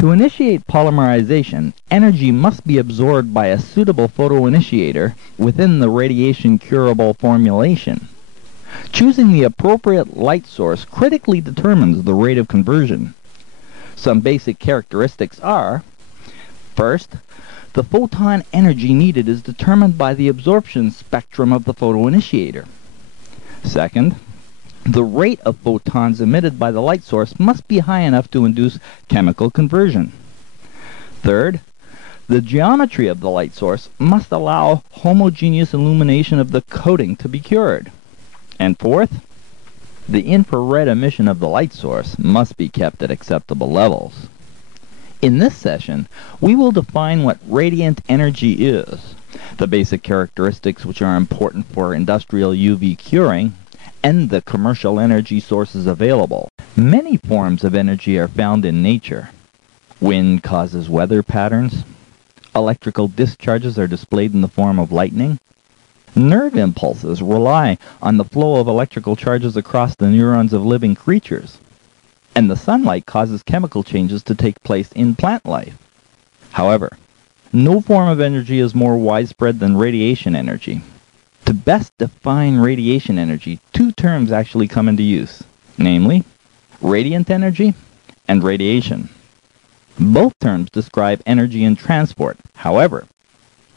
To initiate polymerization, energy must be absorbed by a suitable photoinitiator within the radiation-curable formulation. Choosing the appropriate light source critically determines the rate of conversion. Some basic characteristics are: first, the photon energy needed is determined by the absorption spectrum of the photoinitiator. Second, the rate of photons emitted by the light source must be high enough to induce chemical conversion. Third, the geometry of the light source must allow homogeneous illumination of the coating to be cured. And fourth, the infrared emission of the light source must be kept at acceptable levels. In this session, we will define what radiant energy is, the basic characteristics which are important for industrial UV curing, and the commercial energy sources available. Many forms of energy are found in nature. Wind causes weather patterns. Electrical discharges are displayed in the form of lightning. Nerve impulses rely on the flow of electrical charges across the neurons of living creatures. And the sunlight causes chemical changes to take place in plant life. However, no form of energy is more widespread than radiation energy. To best define radiation energy, two terms actually come into use, namely, radiant energy and radiation. Both terms describe energy in transport. However,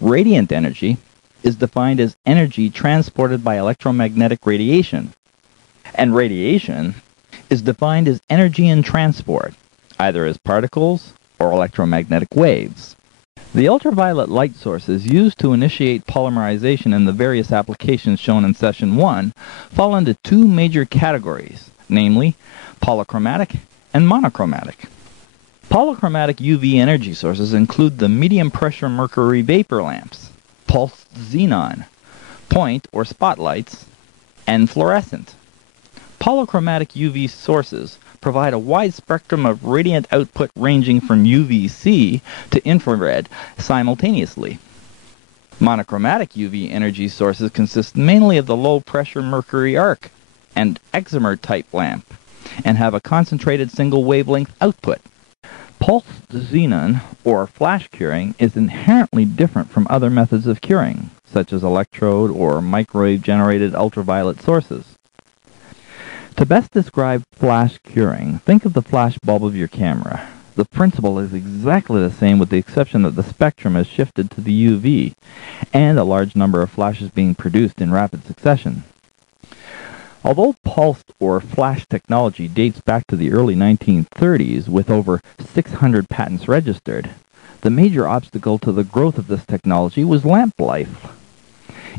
radiant energy is defined as energy transported by electromagnetic radiation, and radiation is defined as energy in transport, either as particles or electromagnetic waves. The ultraviolet light sources used to initiate polymerization in the various applications shown in Session 1 fall into two major categories, namely polychromatic and monochromatic. Polychromatic UV energy sources include the medium pressure mercury vapor lamps, pulsed xenon, point or spotlights, and fluorescent. Polychromatic UV sources provide a wide spectrum of radiant output ranging from UVC to infrared simultaneously. Monochromatic UV energy sources consist mainly of the low-pressure mercury arc and excimer type lamp and have a concentrated single wavelength output. Pulsed xenon, or flash curing, is inherently different from other methods of curing, such as electrode or microwave-generated ultraviolet sources. To best describe flash curing, think of the flash bulb of your camera. The principle is exactly the same with the exception that the spectrum is shifted to the UV, and a large number of flashes being produced in rapid succession. Although pulsed or flash technology dates back to the early 1930s with over 600 patents registered, the major obstacle to the growth of this technology was lamp life.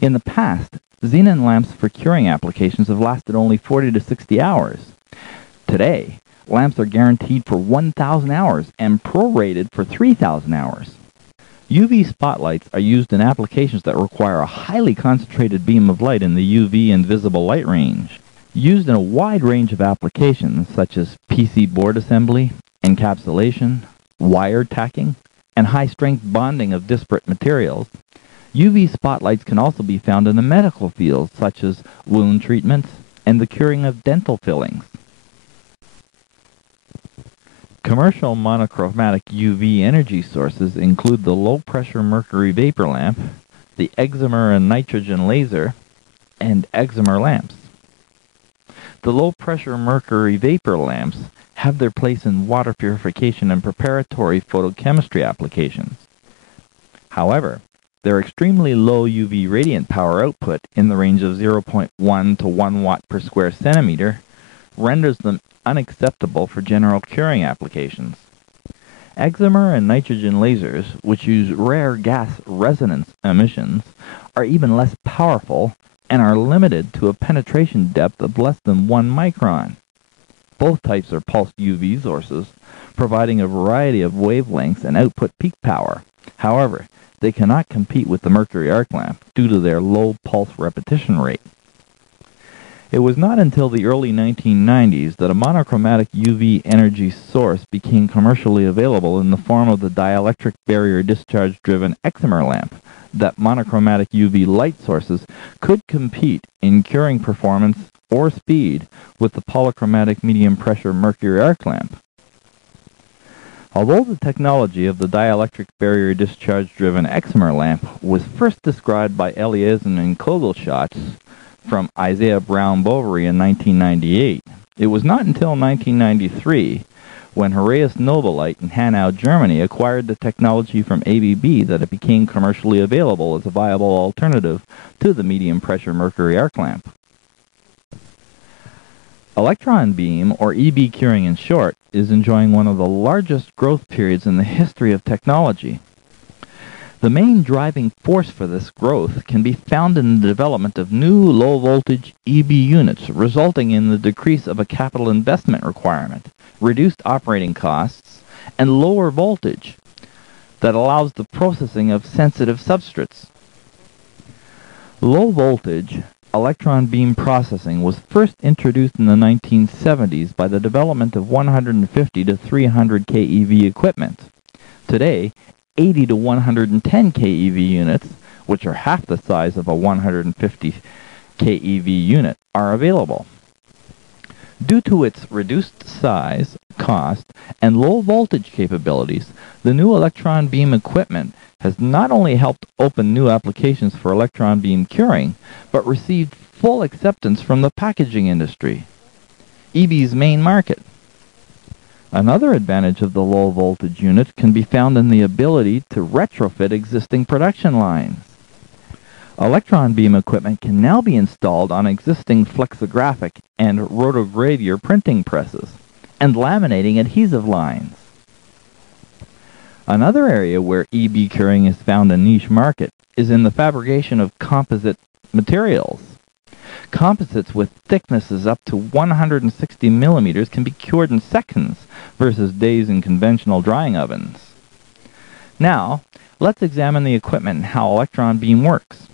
In the past, xenon lamps for curing applications have lasted only 40 to 60 hours. Today, lamps are guaranteed for 1,000 hours and prorated for 3,000 hours. UV spotlights are used in applications that require a highly concentrated beam of light in the UV and visible light range. Used in a wide range of applications such as PC board assembly, encapsulation, wire tacking, and high-strength bonding of disparate materials, UV spotlights can also be found in the medical field, such as wound treatments and the curing of dental fillings. Commercial monochromatic UV energy sources include the low-pressure mercury vapor lamp, the excimer and nitrogen laser, and excimer lamps. The low-pressure mercury vapor lamps have their place in water purification and preparatory photochemistry applications. However, their extremely low UV radiant power output in the range of 0.1 to 1 watt per square centimeter renders them unacceptable for general curing applications. Excimer and nitrogen lasers, which use rare gas resonance emissions, are even less powerful and are limited to a penetration depth of less than 1 micron. Both types are pulsed UV sources, providing a variety of wavelengths and output peak power. However, they cannot compete with the mercury arc lamp due to their low pulse repetition rate. It was not until the early 1990s that a monochromatic UV energy source became commercially available in the form of the dielectric barrier discharge-driven excimer lamp that monochromatic UV light sources could compete in curing performance or speed with the polychromatic medium pressure mercury arc lamp. Although the technology of the dielectric barrier discharge-driven excimer lamp was first described by Eliason and Kogelschatz from Isaiah Brown Boveri in 1998, it was not until 1993, when Heraeus Nobelite in Hanau, Germany, acquired the technology from ABB, that it became commercially available as a viable alternative to the medium-pressure mercury arc lamp. Electron beam, or EB curing in short, is enjoying one of the largest growth periods in the history of technology. The main driving force for this growth can be found in the development of new low-voltage EB units, resulting in the decrease of a capital investment requirement, reduced operating costs, and lower voltage that allows the processing of sensitive substrates. Low voltage electron beam processing was first introduced in the 1970s by the development of 150 to 300 keV equipment. Today, 80 to 110 keV units, which are half the size of a 150 keV unit, are available. Due to its reduced size, cost, and low voltage capabilities, the new electron beam equipment has not only helped open new applications for electron beam curing, but received full acceptance from the packaging industry, EB's main market. Another advantage of the low voltage unit can be found in the ability to retrofit existing production lines. Electron beam equipment can now be installed on existing flexographic and rotogravure printing presses and laminating adhesive lines. Another area where EB curing is found a niche market is in the fabrication of composite materials. Composites with thicknesses up to 160 millimeters can be cured in seconds versus days in conventional drying ovens. Now, let's examine the equipment and how electron beam works.